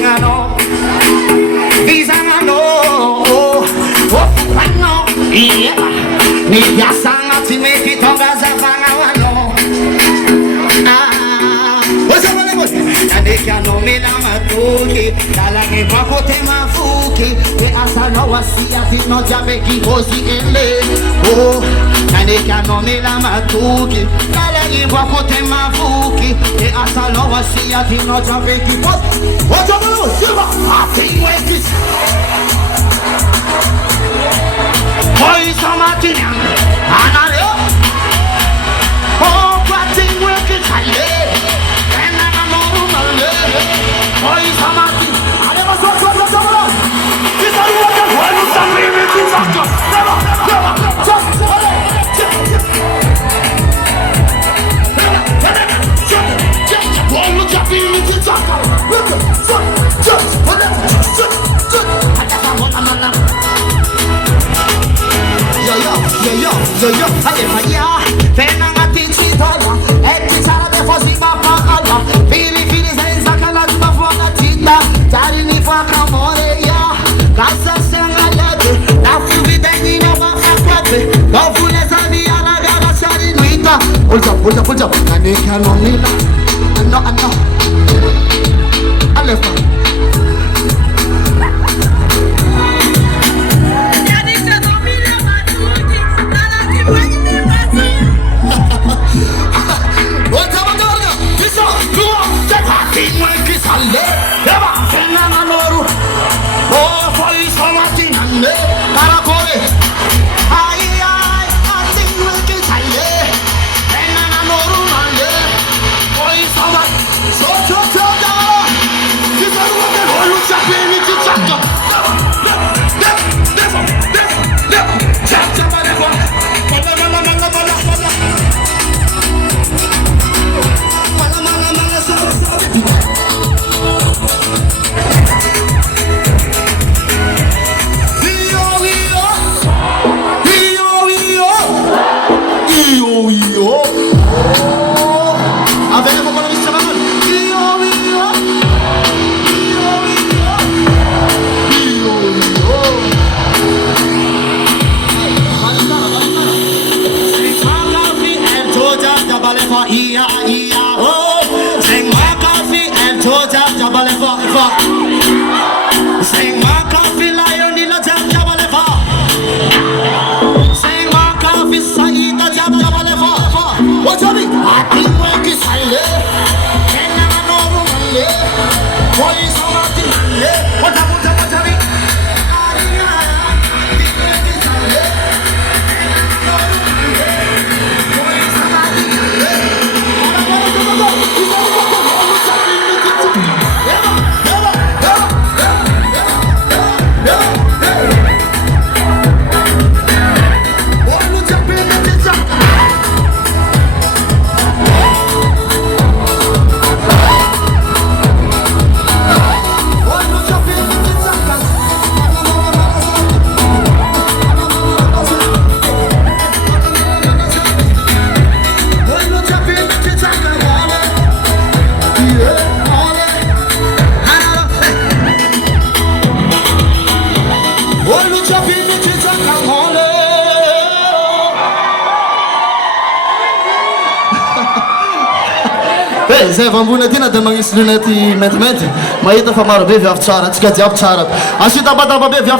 Singano, Visangano, Wano, yeah, Media Sanga to make it on as a Vangano. What's up, and they can know me now, Matuki, Talaki, Makote, Mafuki, the Asano, see a thing not Jamaican, Bosi in there. Oh, and they can know me now, Matuki, Talaki, Makote, Mafuki, the Asano, see a thing not Jamaican, Bosi. What's up, Silver? I think wait it. Boy, some Martinian, Anna, oh, but think wait it, I live. Boy, some Martin, I never saw someone. This is what the world is suffering with this actor. Never, just look at me with this actor. Look at Hold up, and they can't know me. I know. I left her. What's up, Madonna? This is you are the party when kiss and lay. Never seen a man. Oh, for you, so much in and lay. Caracole. Sing my coffee, lion in a jam, Jabalefa. Sing my coffee, Saïd, Jabalefa. What's up? I think work is silent. And I know woman, boy is on my what up? Zay vambona ty na de magnisy lunety maintimainty mahita fa maro be viavy tsara atsika jiaby tsara asy tabataba be viavy